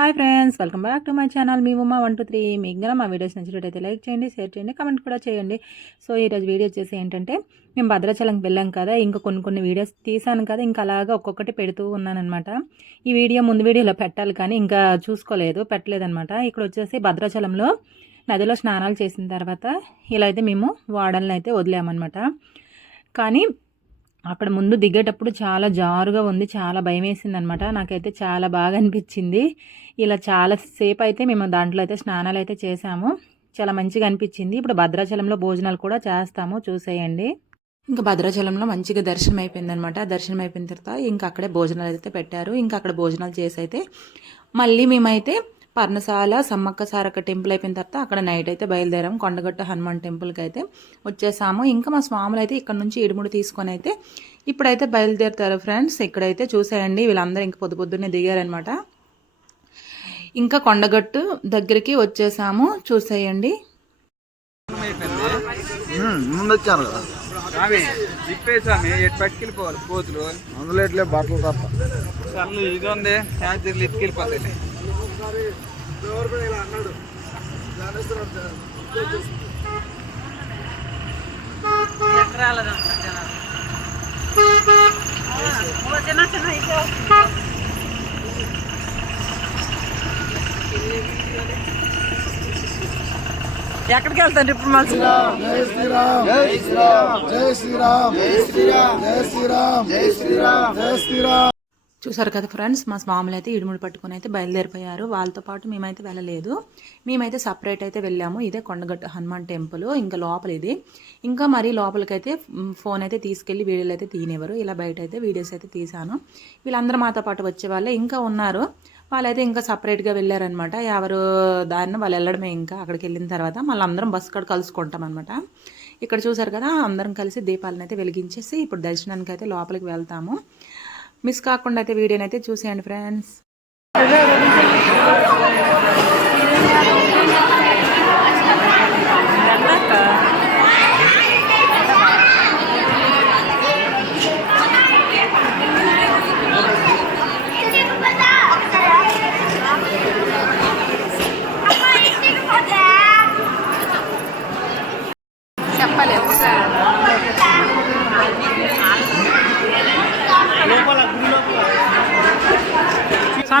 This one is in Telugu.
Hi friends welcome back to my channel. Me Uma one two three. మీకు గల మా వీడియోస్ నచ్చినట్టయితే లైక్ చేయండి షేర్ చేయండి కమెంట్ కూడా చేయండి. సో ఈరోజు వీడియో వచ్చేసి ఏంటంటే మేము భద్రాచలంకి వెళ్ళాం కదా ఇంకా కొన్ని కొన్ని వీడియోస్ తీసాను కదా ఇంకా అలాగా ఒక్కొక్కటి పెడుతూ ఉన్నానమాట ఈ వీడియో ముందు వీడియోలో పెట్టాలి కానీ ఇంకా చూసుకోలేదు పెట్టలేదనమాట ఇక్కడ వచ్చేసి భద్రాచలంలో నదిలో స్నానాలు చేసిన తర్వాత ఇలా అయితే మేము వాడల్ని అయితే వదిలామన్నమాట. కానీ అక్కడ ముందు దిగేటప్పుడు చాలా జారుగా ఉంది చాలా భయం వేసింది అనమాట నాకైతే చాలా బాగా అనిపించింది ఇలా చాలా సేపు అయితే మేము దాంట్లో అయితే స్నానాలు అయితే చేసాము. చాలా మంచిగా అనిపించింది. ఇప్పుడు భద్రాచలంలో భోజనాలు కూడా చేస్తాము. చూసేయండి. ఇంకా భద్రాచలంలో మంచిగా దర్శనం అయిపోయింది అనమాట దర్శనం అయిపోయిన తర్వాత ఇంకా అక్కడే భోజనాలు అయితే పెట్టారు. ఇంకా అక్కడ భోజనాలు చేసి అయితే మళ్ళీ మేమైతే పర్ణశాల సమ్మక్క సారక్క టెంపుల్ అయిపోయిన తర్వాత అక్కడ నైట్ అయితే బయలుదేరాం. కొండగట్ట హనుమాన్ టెంపుల్కి అయితే వచ్చేసాము. ఇంకా మా స్వాములు అయితే ఇక్కడ నుంచి ఇడుముడు తీసుకొని అయితే ఇప్పుడైతే బయలుదేరుతారు ఫ్రెండ్స్ ఇక్కడైతే చూసేయండి. వీళ్ళందరూ ఇంక పొద్దు పొద్దున్నే దిగారనమాట ఇంకా కొండగట్టు దగ్గరికి వచ్చేసాము. చూసేయండి. ముందు వచ్చారు కదా. స్వామి ఇప్పేసామి ఎటు పట్టుకెళ్ళిపోవాలి కోతులు అందులో ఇట్లే బట్టలు తప్ప. చల్లు ఇది ఉంది ఛార్జర్లు ఎత్తుకెళ్ళిపోతాయి ఎక్కడికి వెళ్తాను ఇప్పుడు మళ్ళీ జై శ్రీరామ్ జై శ్రీరామ్ జై శ్రీరామ్ జై శ్రీరామ్ జై శ్రీరామ్ జై శ్రీరామ్ జై శ్రీరామ్ చూసారు కదా ఫ్రెండ్స్ మా స్వాములు అయితే ఇడుముడు పట్టుకుని అయితే బయలుదేరిపోయారు. వాళ్ళతో పాటు మేమైతే వెళ్ళలేదు. మేమైతే సపరేట్ అయితే వెళ్ళాము. ఇదే కొండగట్టు హనుమాన్ టెంపుల్ ఇంకా లోపల ఇది. ఇంకా మరీ లోపలికైతే ఫోన్ అయితే తీసుకెళ్ళి వీడియోలు అయితే తీనేవారు ఇలా బయట అయితే వీడియోస్ అయితే తీశాను. వీళ్ళందరూ మాతో పాటు వచ్చే వాళ్ళే ఇంకా ఉన్నారు. వాళ్ళైతే ఇంకా సపరేట్గా వెళ్ళారనమాట ఎవరు దారిన వాళ్ళు వెళ్ళడమే ఇంకా అక్కడికి వెళ్ళిన తర్వాత మళ్ళీ అందరం బస్సు కాడ కలుసుకుంటాం అనమాట ఇక్కడ చూసారు కదా అందరం కలిసి దీపాలను అయితే వెలిగించేసి ఇప్పుడు దర్శనానికి అయితే లోపలికి వెళ్తాము. మిస్ కాకుండా అయితే వీడియోనైతే చూసేయండి ఫ్రెండ్స్